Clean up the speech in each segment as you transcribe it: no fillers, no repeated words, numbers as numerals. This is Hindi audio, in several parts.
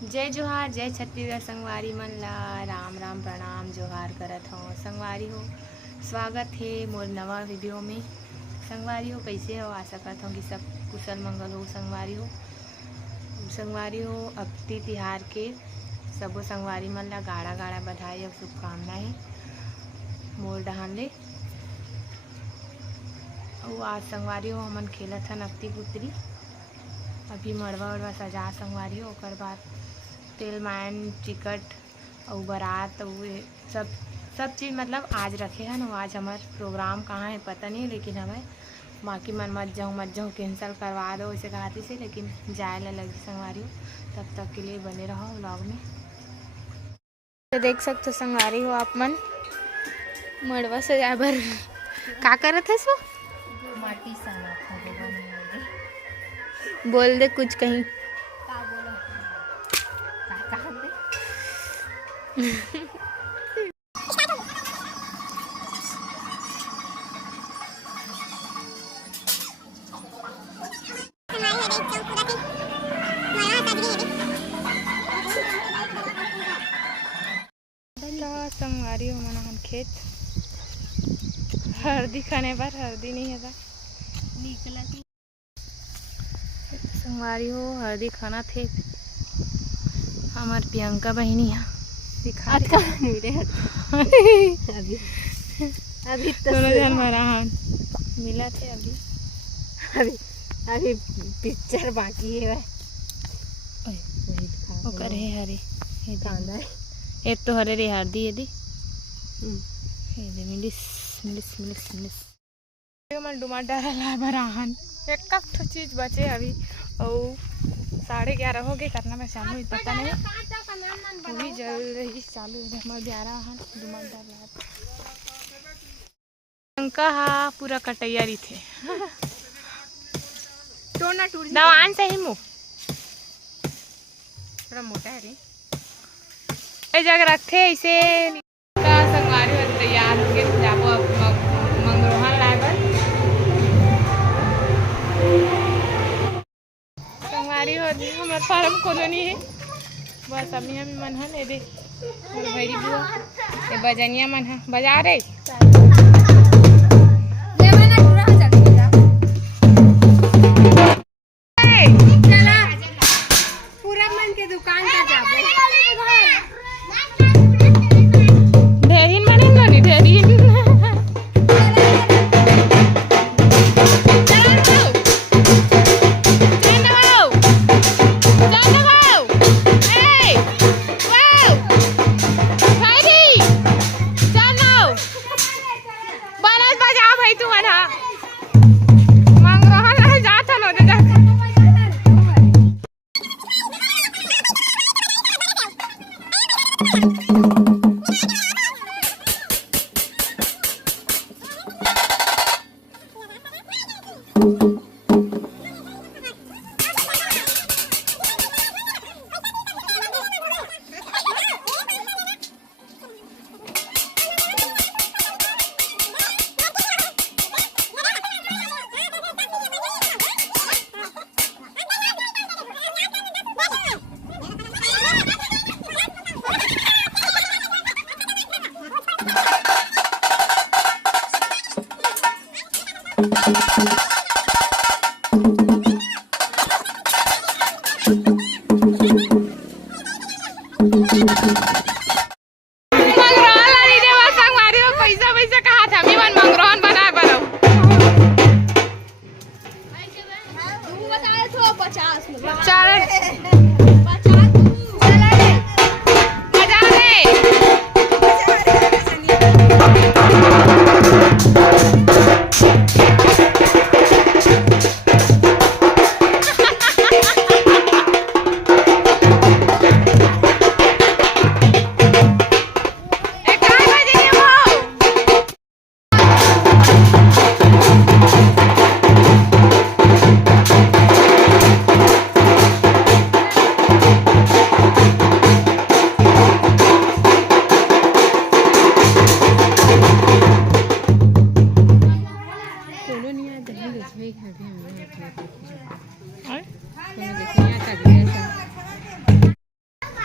जय जोहार जय छत्तीसगढ़ संगवारी मन ला राम राम प्रणाम जोहार करत हूँ। संगवारी हो स्वागत है मोर नवा वीडियो में। संगवारी हो कैसे हो, आशा करता हूँ कि सब कुशल मंगल हो। संगवारी हो अक्ति तिहार के सबो संगवारी मन ला गाड़ा गाड़ा बधाई और शुभकामनाएं मोर डहान ले। और आज संगवारी हो हमन खेलत हन अक्ति पुतरी। अभी मड़वा वड़वा सजा संगवारी हो, ओकर बाद तेल मायन टिकट और बारात और सब चीज़ मतलब आज रखे हैं। और आज हमार प्रोग्राम कहाँ है पता नहीं, लेकिन हमें बाकी मन मत जाऊँ कैंसिल करवा दो ऐसे कहती से, लेकिन जाए ला लगी संगवारी हो। तब तक के लिए बने रहो व्लॉग में। तो देख सकते संगवारी हो आप मन मड़वा सजा बर का करत है सो माटी साला बोल दे कुछ कहीं। संगवारी हो मना हम खेत हल्दी खाने पर हल्दी नहीं है निकला संगवारी हो हल्दी खाना थे। हमार प्रियंका बहनी है दिखा अभी अभी तो दोनों जन मरा हान मिला थे। अभी अभी अभी पिक्चर बाकी है वो करे हरे कांदा ये तो हरे रे हल्दी ये दी मिलिस मिलिस मिलिस मिलिस मन डुमा डरा ला बराहन एक कप तो चीज बचे अभी। और 11:30 हो गए करना मैं चालू पता नहीं पूरी जल रही चालू हमारे 11 हन डुमा डरा अंका हा पूरा कटैयारी थे टोना टूट दवान सही मुँह थोड़ा मोटा है रे ए जगह रखे ऐसे का संगवारी हो तैयार हो गए जाबो अब मंगरोहन लागल संगवारी हो हमारे फार्म कॉलोनी है बस अभी हम मन हन ए दे भैरी बुआ ये बजनिया मन है बजा रे पूरा मन के दुकान का जाबो ढेरीन मन नहीं ढेरीन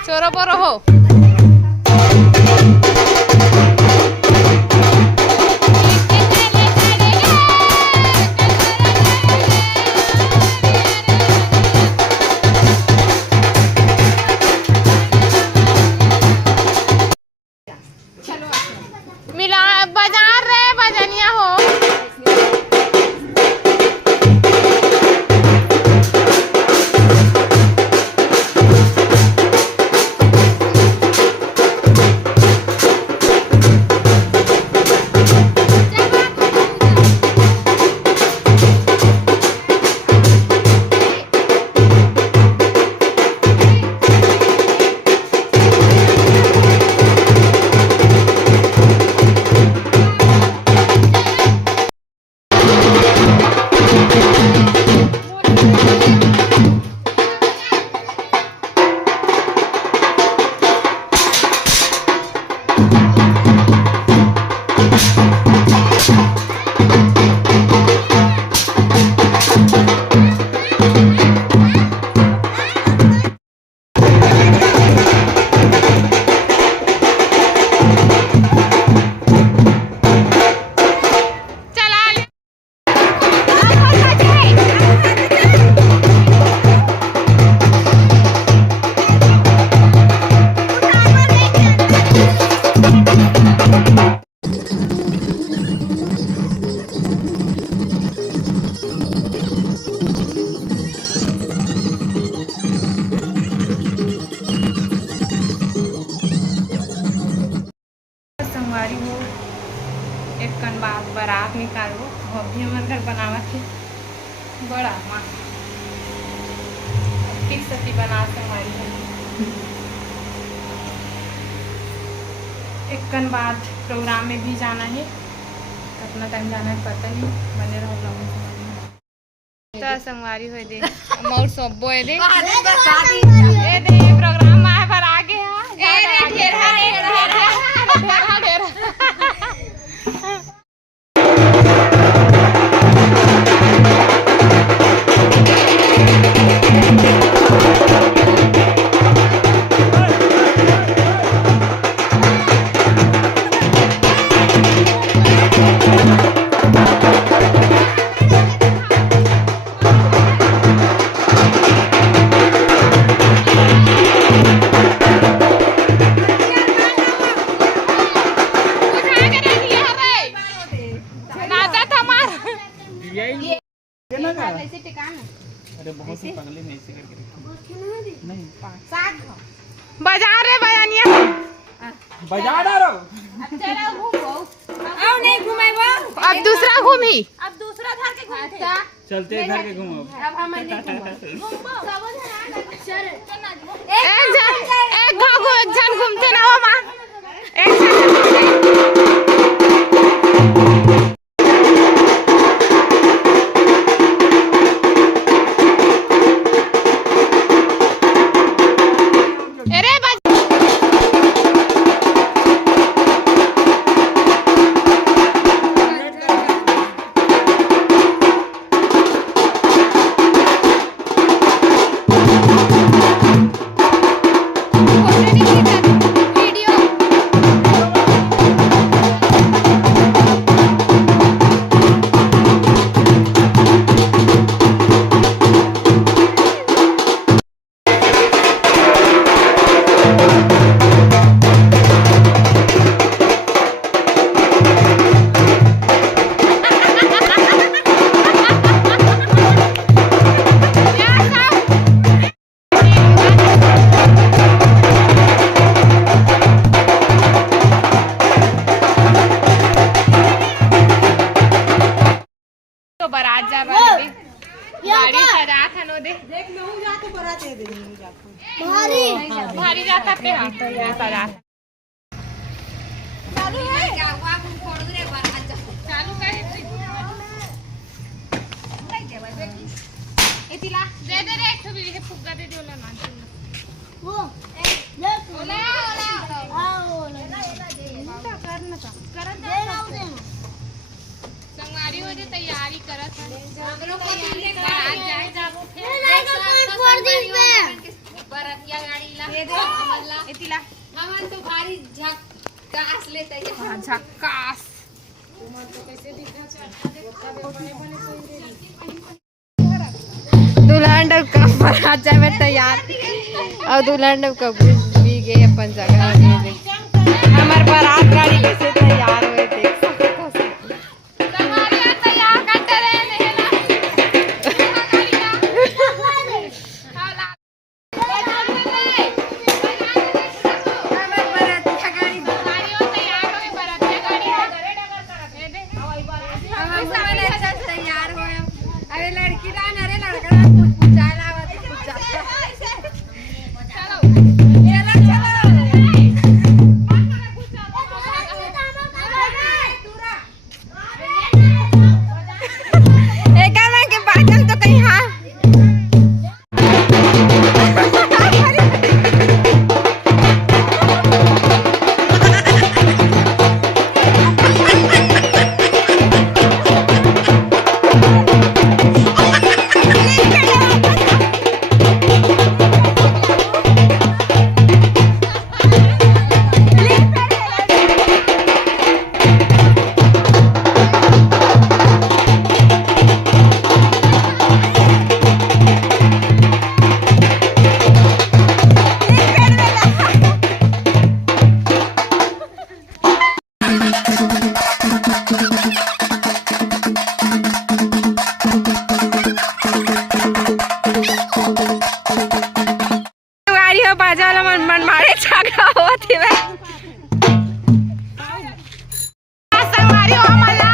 चोरो बोरो हो। मिला बाजार रे बजनिया हो। संगवारी हो एक कन बात बारात निकालो अभी हमारे घर बनावा थे बड़ा माँ ठीक सती बना संगवारी है। एक कन बाद प्रोग्राम में भी जाना है, कितना टाइम जाना है पता नहीं, बने रहो संगवारी हो दे मोर सब दे प्रोग्राम में पर आगे अरे बहुत ही पगले में ऐसे करके नहीं बाजार रे बयानिया बाजार आ रहा आओ नहीं घुमाइबो अब दूसरा घूमी अब दूसरा घर के घूमते चलते घर के घूमो अब हम नहीं घूमबो सब चल एक जन घूमते ना हो मां एक जन गाड़ी सजा खनो दे देख लो जा तो बरात दे दे भारी जाता पे हां सजा चालू है गावा को फोड़ दे बरात चालू कर नहीं के भाई एतिला दे दे रे एक भी है फुग्गा दे दे ओला मान वो ले ओला आओ ओला दे करना था करन दे संगवारी हो जे तैयारी करत है हम लोग तैयारी कर आज जाए जाबो फिर नहीं कोई फोड़ दी पे ऊपर या गाडीला आम्हाला आम्हाला तो भारी झक्कास लेता है झक्कास दुल्हन डबका बारात जावे तैयार और दुल्हन डबका भी गए अपन जगह हमार बारात गाड़ी कैसे तैयार हुए देख सकते हमारे यहाँ तैयार करते रहे नहीं ना अरे लड़की डान अरे लड़का कुछ पूछाला बाजाला मन मारे छागा होती है संगवारी हो मला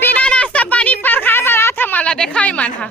बिना नाश्ता पानी पर खाए वाला था मला देखाई मन हा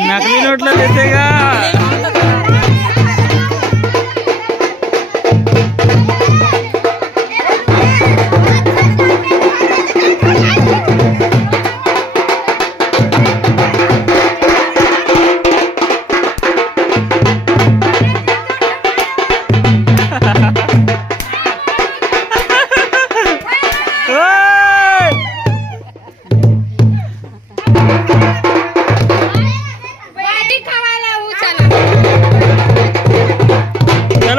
नकली नोट ला देते का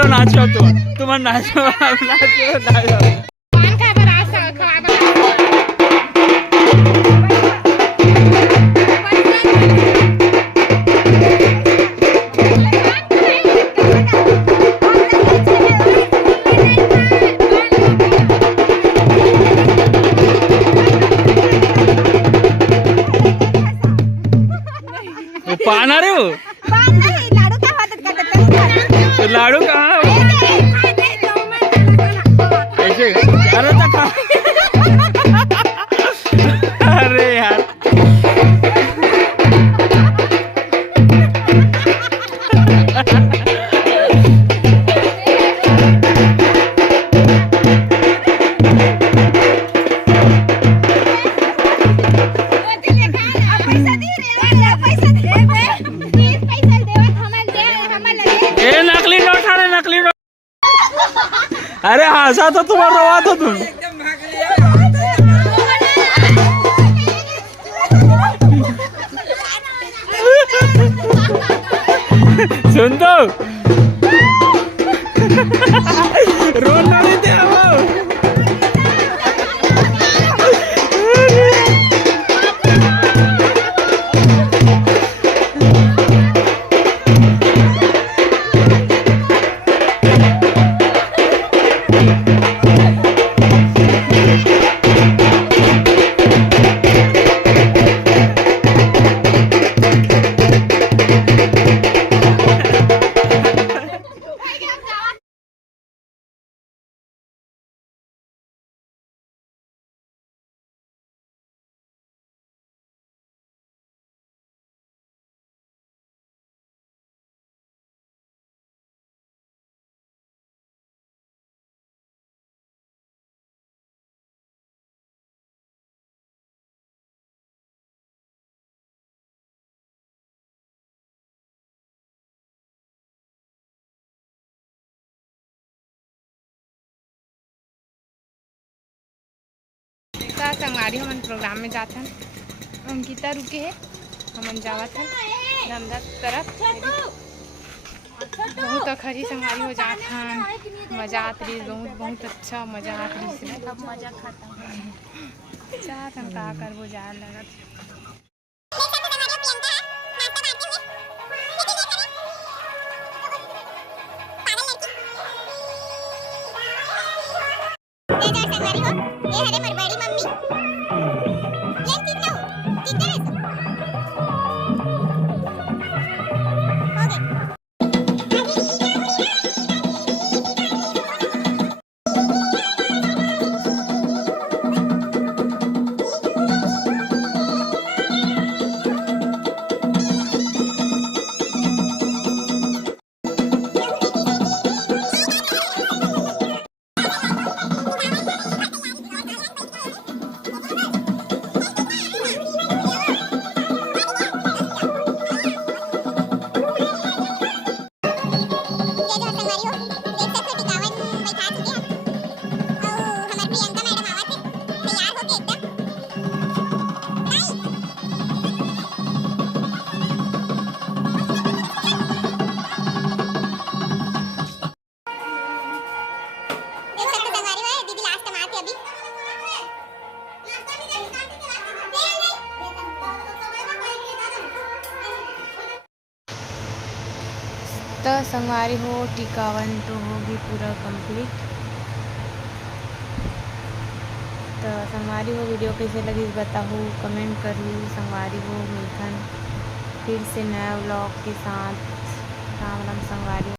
नाचो तुम नाचो नाचो लाडू का हातात तो लाडू कहाँ ऐसे? अरे तो खा। अरे यार ये नकली नोट अरे नकली नोट। अरे हंसा तो तुम्हारा रवा था तुम। सुन तो रोन नहीं थे वो। संगवारी हमन प्रोग्राम में जात हन। अंकिता रुके है, हमन जावत हन धमधा तरफ। बहुत खरी संगवारी हो जात हन, मजा आत रही, बहुत अच्छा मजा आत रही। अब मजा खत्म चाहत हम का करबो जाए लगत। तो संगवारी हो टिकावन तो होगी पूरा कंप्लीट। तो संगवारी हो वीडियो कैसे लगी बताओ, कमेंट करूँ। संगवारी हो मिलखन फिर से नया व्लॉग के साथ। राम राम संगवारी।